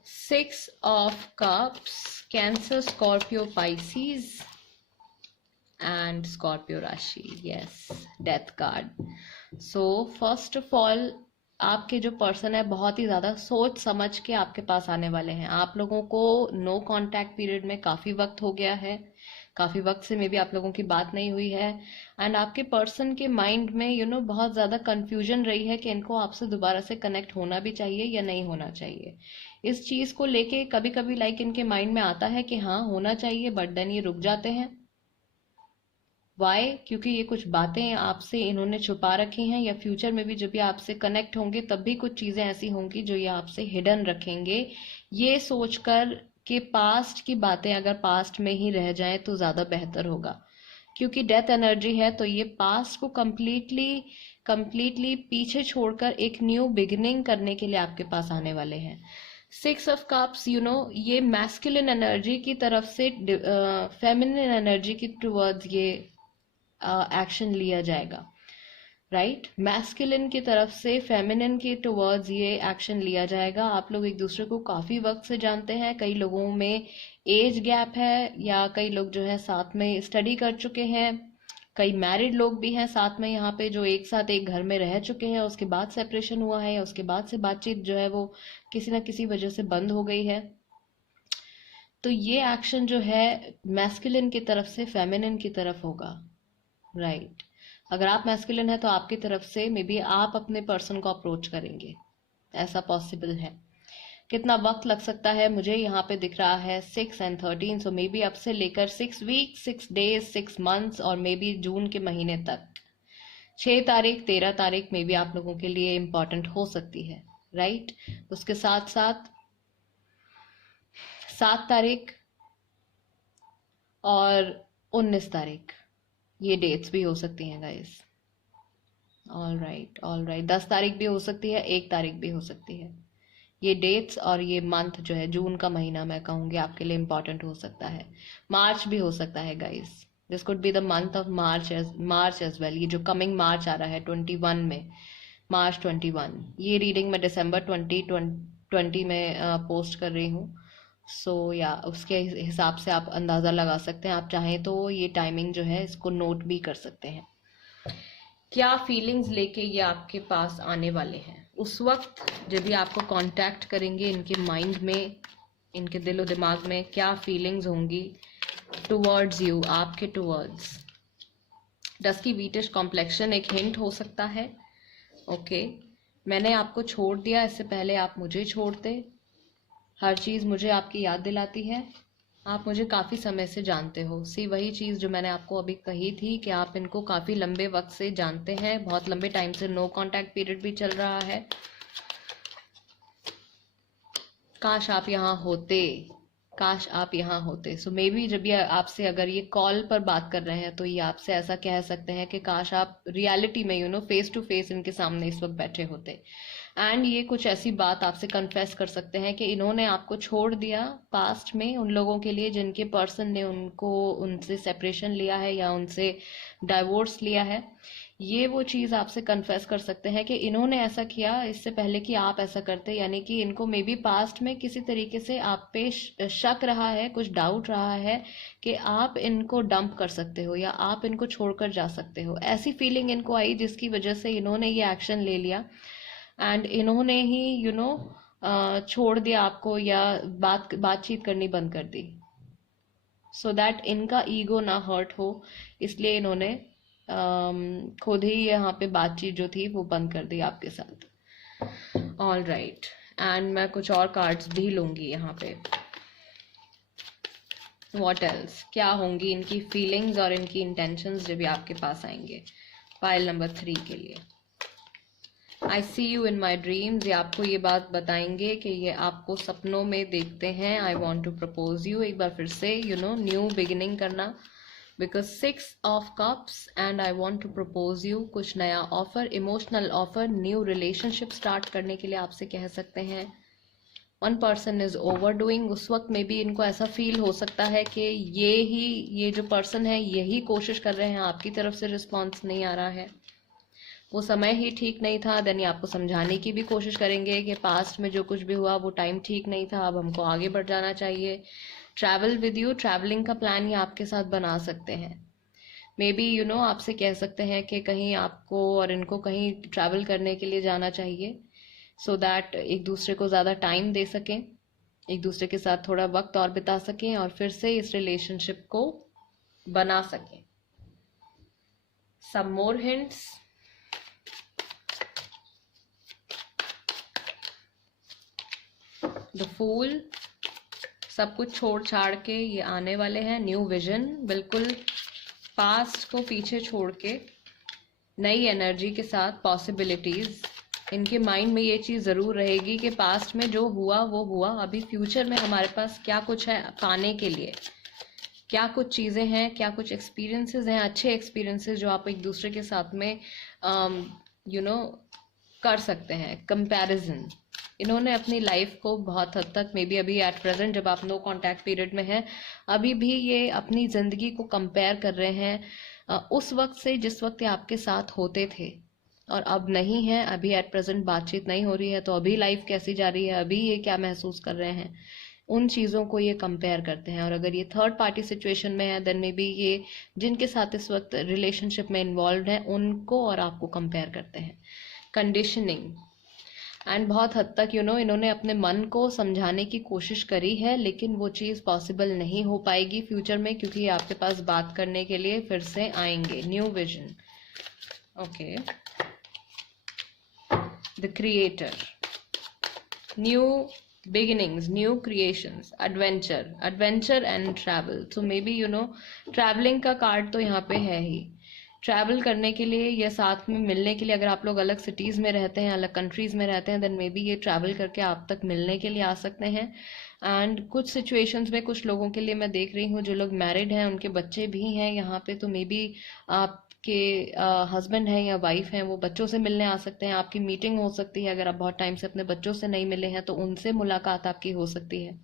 6 of cups, Cancer, Scorpio, Pisces and Scorpio राशि, yes, death card. So first of all आपके जो person है बहुत ही ज़्यादा सोच समझ के आपके पास आने वाले हैं। आप लोगों को नो कांटेक्ट पीरियड में काफ़ी वक्त हो गया है, काफ़ी वक्त से मे बी आप लोगों की बात नहीं हुई है एंड आपके पर्सन के माइंड में बहुत ज़्यादा कंफ्यूजन रही है कि इनको आपसे दोबारा से कनेक्ट होना भी चाहिए या नहीं होना चाहिए। इस चीज को लेके कभी कभी लाइक इनके माइंड में आता है कि हाँ होना चाहिए, बट देन ये रुक जाते हैं। वाई? क्योंकि ये कुछ बातें आपसे इन्होंने छुपा रखी हैं, या फ्यूचर में भी जब ये आपसे कनेक्ट होंगे तब भी कुछ चीजें ऐसी होंगी जो ये आपसे हिडन रखेंगे, ये सोचकर कि पास्ट की बातें अगर पास्ट में ही रह जाएं तो ज्यादा बेहतर होगा। क्योंकि डेथ एनर्जी है तो ये पास्ट को कंप्लीटली पीछे छोड़कर एक न्यू बिगिनिंग करने के लिए आपके पास आने वाले हैं। 6 ऑफ कप्स ये मैस्कुलिन एनर्जी की तरफ से फेमिनिन एनर्जी की टुवर्ड्स ये एक्शन लिया जाएगा, राइट? मैस्कुलिन की तरफ से फेमिनिन की टुवर्ड्स ये एक्शन लिया जाएगा। आप लोग एक दूसरे को काफी वक्त से जानते हैं, कई लोगों में एज गैप है, या कई लोग जो है साथ में स्टडी कर चुके हैं, कई मैरिड लोग भी हैं साथ में यहाँ पे जो एक साथ एक घर में रह चुके हैं, उसके बाद सेपरेशन हुआ है, या उसके बाद से बातचीत जो है वो किसी ना किसी वजह से बंद हो गई है। तो ये एक्शन जो है मैस्कुलिन की तरफ से फेमिनिन की तरफ होगा, राइट? अगर आप मैस्कुलिन है तो आपकी तरफ से मे बी आप अपने पर्सन को अप्रोच करेंगे, ऐसा पॉसिबल है। कितना वक्त लग सकता है? मुझे यहाँ पे दिख रहा है 6 and 13, सो मे बी अब से लेकर 6 वीक, 6 डेज, 6 मंथ्स, और मे बी जून के महीने तक। 6 तारीख, 13 तारीख मे बी आप लोगों के लिए इम्पोर्टेंट हो सकती है, राइट? उसके साथ साथ 7 तारीख और 19 तारीख, ये डेट्स भी हो सकती हैं गाइस। ऑल राइट, 10 तारीख भी हो सकती है, 1 तारीख भी हो सकती है। ये डेट्स और ये मंथ जो है, जून का महीना मैं कहूँगी आपके लिए इम्पोर्टेंट हो सकता है। मार्च भी हो सकता है guys, this could be the month of March as well. ये जो कमिंग मार्च आ रहा है 21 में, मार्च 21, ये रीडिंग मैं दिसंबर 2020 में पोस्ट कर रही हूँ। सो या उसके हिसाब से आप अंदाज़ा लगा सकते हैं, आप चाहें तो ये टाइमिंग जो है इसको नोट भी कर सकते हैं। क्या फीलिंग्स लेके ये आपके पास आने वाले हैं उस वक्त जब भी आपको कांटेक्ट करेंगे? इनके माइंड में, इनके दिलो दिमाग में क्या फीलिंग्स होंगी टुवर्ड्स यू, आपके टुवर्ड्स? डस्की वीटिश कॉम्प्लेक्शन एक हिंट हो सकता है। ओके, मैंने आपको छोड़ दिया, इससे पहले आप मुझे छोड़ते। हर चीज़ मुझे आपकी याद दिलाती है। आप मुझे काफ़ी समय से जानते हो। सी वही चीज़ जो मैंने आपको अभी कही थी कि आप इनको काफ़ी लंबे वक्त से जानते हैं, बहुत लंबे टाइम से नो कांटेक्ट पीरियड भी चल रहा है। काश आप यहाँ होते, काश आप यहाँ होते। सो मे बी जब ये आपसे अगर ये कॉल पर बात कर रहे हैं तो ये आपसे ऐसा कह सकते हैं कि काश आप रियलिटी में फेस टू फेस इनके सामने इस वक्त बैठे होते। एंड ये कुछ ऐसी बात आपसे कन्फेस कर सकते हैं कि इन्होंने आपको छोड़ दिया पास्ट में उन लोगों के लिए जिनके पर्सन ने उनसे सेपरेशन लिया है या उनसे डाइवोर्स लिया है। ये वो चीज़ आपसे कन्फेस कर सकते हैं कि इन्होंने ऐसा किया इससे पहले कि आप ऐसा करते, यानी कि इनको मे बी पास्ट में किसी तरीके से आप पे शक रहा है, कुछ डाउट रहा है कि आप इनको डंप कर सकते हो या आप इनको छोड़कर जा सकते हो। ऐसी फीलिंग इनको आई जिसकी वजह से इन्होंने ये एक्शन ले लिया एंड इन्होंने ही छोड़ दिया आपको या बातचीत करनी बंद कर दी, सो दैट इनका ईगो ना हर्ट हो। इसलिए इन्होंने खुद ही यहाँ पे बातचीत जो थी वो बंद कर दी आपके साथ। ऑल राइट, एंड मैं कुछ और कार्ड्स भी लूंगी यहाँ पे। व्हाट एल्स, क्या होंगी इनकी फीलिंग्स और इनकी इंटेंशंस जब भी आपके पास आएंगे पाइल नंबर 3 के लिए। आई सी यू इन माई ड्रीम्स, ये आपको ये बात बताएंगे कि ये आपको सपनों में देखते हैं। I want to propose you, एक बार फिर से न्यू बिगिनिंग करना, because 6 of cups and I want to propose you. कुछ नया offer, emotional offer, new relationship start करने के लिए आपसे कह सकते हैं। One person is overdoing, उस वक्त में भी इनको ऐसा फील हो सकता है कि ये जो पर्सन है यही कोशिश कर रहे हैं, आपकी तरफ से रिस्पॉन्स नहीं आ रहा है, वो समय ही ठीक नहीं था। देन ये आपको समझाने की भी कोशिश करेंगे कि पास्ट में जो कुछ भी हुआ वो टाइम ठीक नहीं था, अब हमको आगे बढ़ जाना चाहिए। ट्रैवल विद यू, ट्रैवलिंग का प्लान ये आपके साथ बना सकते हैं। मे बी आपसे कह सकते हैं कि कहीं आपको और इनको कहीं ट्रैवल करने के लिए जाना चाहिए, सो दैट एक दूसरे को ज़्यादा टाइम दे सकें, एक दूसरे के साथ थोड़ा वक्त और बिता सकें और फिर से इस रिलेशनशिप को बना सकें। सम मोर हिंट्स। द फूल, सब कुछ छोड़ छाड़ के ये आने वाले हैं, न्यू विजन, बिल्कुल पास्ट को पीछे छोड़ के नई एनर्जी के साथ पॉसिबिलिटीज। इनके माइंड में ये चीज़ ज़रूर रहेगी कि पास्ट में जो हुआ वो हुआ, अभी फ्यूचर में हमारे पास क्या कुछ है पाने के लिए, क्या कुछ चीज़ें हैं, क्या कुछ एक्सपीरियंसेस हैं, अच्छे एक्सपीरियंसेस जो आप एक दूसरे के साथ में कर सकते हैं। कंपैरिजन, इन्होंने अपनी लाइफ को बहुत हद तक, मे बी अभी एट प्रेजेंट जब आप नो कांटेक्ट पीरियड में हैं, अभी भी ये अपनी ज़िंदगी को कंपेयर कर रहे हैं उस वक्त से जिस वक्त ये आपके साथ होते थे, और अब नहीं है, अभी एट प्रेजेंट बातचीत नहीं हो रही है, तो अभी लाइफ कैसी जा रही है, अभी ये क्या महसूस कर रहे हैं, उन चीज़ों को ये कंपेयर करते हैं। और अगर ये थर्ड पार्टी सिचुएशन में है, देन मे बी ये जिनके साथ इस वक्त रिलेशनशिप में इन्वॉल्व हैं उनको और आपको कंपेयर करते हैं। कंडीशनिंग, एंड बहुत हद तक इन्होंने अपने मन को समझाने की कोशिश करी है, लेकिन वो चीज़ पॉसिबल नहीं हो पाएगी फ्यूचर में, क्योंकि ये आपके पास बात करने के लिए फिर से आएंगे। New vision, okay, the creator, new beginnings, new creations, adventure and travel. So maybe traveling का कार्ड तो यहाँ पे है ही, ट्रैवल करने के लिए या साथ में मिलने के लिए, अगर आप लोग अलग सिटीज़ में रहते हैं, अलग कंट्रीज़ में रहते हैं, देन मे बी ये ट्रैवल करके आप तक मिलने के लिए आ सकते हैं। एंड कुछ सिचुएशंस में कुछ लोगों के लिए मैं देख रही हूँ जो लोग मैरिड हैं, उनके बच्चे भी हैं यहाँ पे, तो मे बी आपके हस्बैंड हैं या वाइफ हैं, वो बच्चों से मिलने आ सकते हैं, आपकी मीटिंग हो सकती है। अगर आप बहुत टाइम से अपने बच्चों से नहीं मिले हैं तो उनसे मुलाकात आपकी हो सकती है,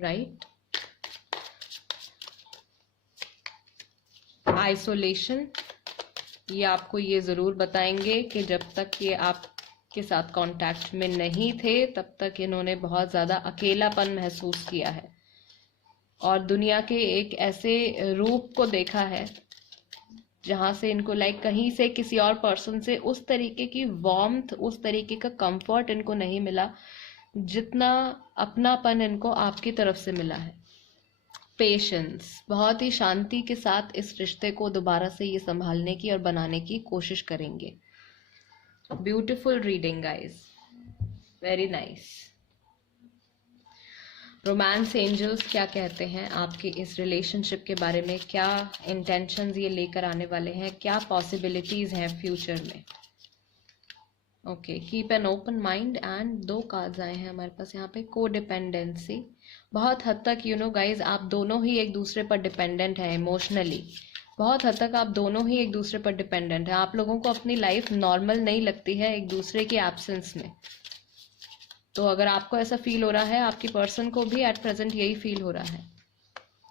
राइट। आइसोलेशन, ये आपको ये ज़रूर बताएंगे कि जब तक ये आपके साथ कांटेक्ट में नहीं थे तब तक इन्होंने बहुत ज़्यादा अकेलापन महसूस किया है, और दुनिया के एक ऐसे रूप को देखा है जहाँ से इनको लाइक कहीं से किसी और पर्सन से उस तरीके की वार्मथ, उस तरीके का कंफर्ट इनको नहीं मिला जितना अपनापन इनको आपकी तरफ से मिला है। पेशेंस, बहुत ही शांति के साथ इस रिश्ते को दोबारा से ये संभालने की और बनाने की कोशिश करेंगे। Beautiful reading guys, very nice. Romance angels क्या कहते हैं आपके इस रिलेशनशिप के बारे में, क्या इंटेंशंस ये लेकर आने वाले हैं, क्या पॉसिबिलिटीज हैं फ्यूचर में। Okay, keep an open mind, and 2 cards आए हैं हमारे पास यहाँ पे। कोडिपेंडेंसी, बहुत हद तक गाइज आप दोनों ही एक दूसरे पर डिपेंडेंट हैं इमोशनली, बहुत हद तक आप दोनों ही एक दूसरे पर डिपेंडेंट हैं। आप लोगों को अपनी लाइफ नॉर्मल नहीं लगती है एक दूसरे के एब्सेंस में, तो अगर आपको ऐसा फील हो रहा है, आपकी पर्सन को भी एट प्रेजेंट यही फील हो रहा है।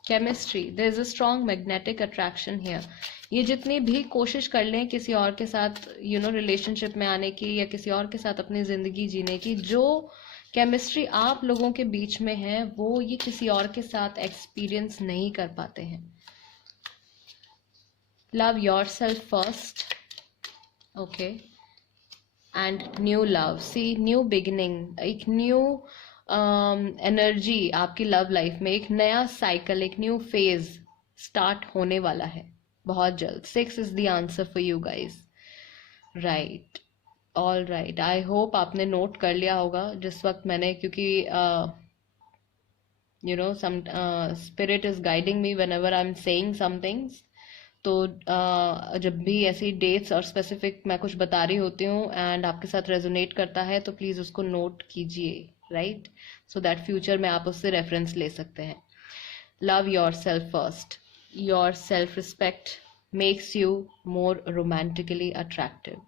Chemistry, there is a strong magnetic attraction here. ये जितनी भी कोशिश कर लें किसी और के साथ रिलेशनशिप में आने की या किसी और के साथ अपनी जिंदगी जीने की, जो केमिस्ट्री आप लोगों के बीच में है वो ये किसी और के साथ एक्सपीरियंस नहीं कर पाते हैं। Love yourself first, okay, and new love, see new beginning, एक न्यू एनर्जी आपकी लव लाइफ में, एक नया साइकिल, एक न्यू फेज स्टार्ट होने वाला है बहुत जल्द। 6 is the answer for you guys, right, all right. I hope आपने नोट कर लिया होगा जिस वक्त मैंने, क्योंकि some spirit is guiding me whenever I am saying some things, तो जब भी ऐसी डेट्स और स्पेसिफिक मैं कुछ बता रही होती हूँ एंड आपके साथ रेजोनेट करता है तो प्लीज़ उसको नोट कीजिए, राइट, सो दैट फ्यूचर में आप उससे रेफरेंस ले सकते हैं। Love your self first, your self respect makes you more romantically attractive.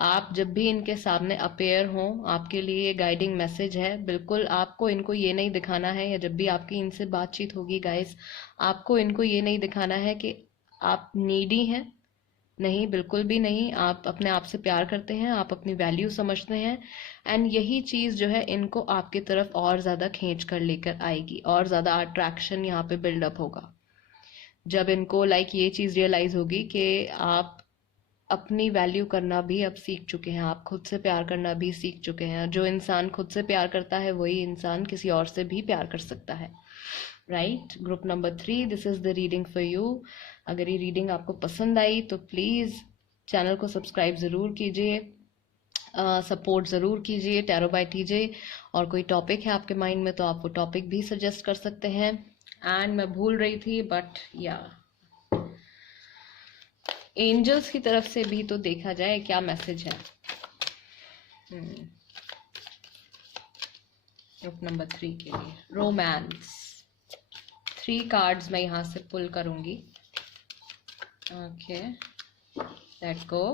आप जब भी इनके सामने अपेयर हों, आपके लिए ये गाइडिंग मैसेज है, बिल्कुल आपको इनको ये नहीं दिखाना है, या जब भी आपकी इनसे बातचीत होगी गाइस, आपको इनको ये नहीं दिखाना है कि आप नीडी हैं, नहीं, बिल्कुल भी नहीं। आप अपने आप से प्यार करते हैं, आप अपनी वैल्यू समझते हैं, एंड यही चीज़ जो है इनको आपकी तरफ और ज़्यादा खींच कर लेकर आएगी, और ज़्यादा अट्रैक्शन यहाँ पे बिल्डअप होगा जब इनको ये चीज़ रियलाइज़ होगी कि आप अपनी वैल्यू करना भी अब सीख चुके हैं, आप खुद से प्यार करना भी सीख चुके हैं। जो इंसान खुद से प्यार करता है वही इंसान किसी और से भी प्यार कर सकता है, right. Group number 3, this is the reading for you. अगर ये रीडिंग आपको पसंद आई तो प्लीज़ चैनल को सब्सक्राइब ज़रूर कीजिए, सपोर्ट ज़रूर कीजिए, टैरो बाय टीजे। और कोई टॉपिक है आपके माइंड में तो आप वो टॉपिक भी सजेस्ट कर सकते हैं। एंड मैं भूल रही थी, बट या एंजल्स की तरफ से भी तो देखा जाए क्या मैसेज है। ग्रुप नंबर 3 के लिए रोमांस। 3 कार्ड्स मैं यहाँ से पुल करूंगी। Okay, let go.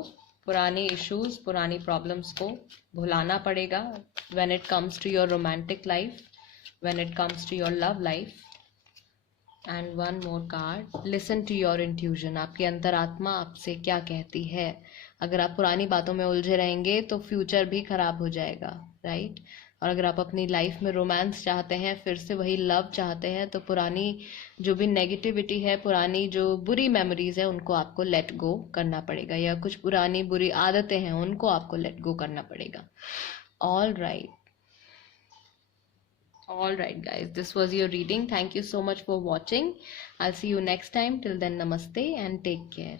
पुरानी इश्यूज, पुरानी प्रॉब्लम्स को भुलाना पड़ेगा when it comes to your romantic life, when it comes to your love life. And one more card, listen to your intuition. आपकी अंतरात्मा आपसे क्या कहती है। अगर आप पुरानी बातों में उलझे रहेंगे तो फ्यूचर भी खराब हो जाएगा, राइट। और अगर आप अपनी लाइफ में रोमांस चाहते हैं, फिर से वही लव चाहते हैं, तो पुरानी जो भी नेगेटिविटी है, पुरानी जो बुरी मेमोरीज है, उनको आपको लेट गो करना पड़ेगा, या कुछ पुरानी बुरी आदतें हैं उनको आपको लेट गो करना पड़ेगा। All right, all right guys, this was your reading. Thank you so much for watching. I'll see you next time. Till then, namaste and take care.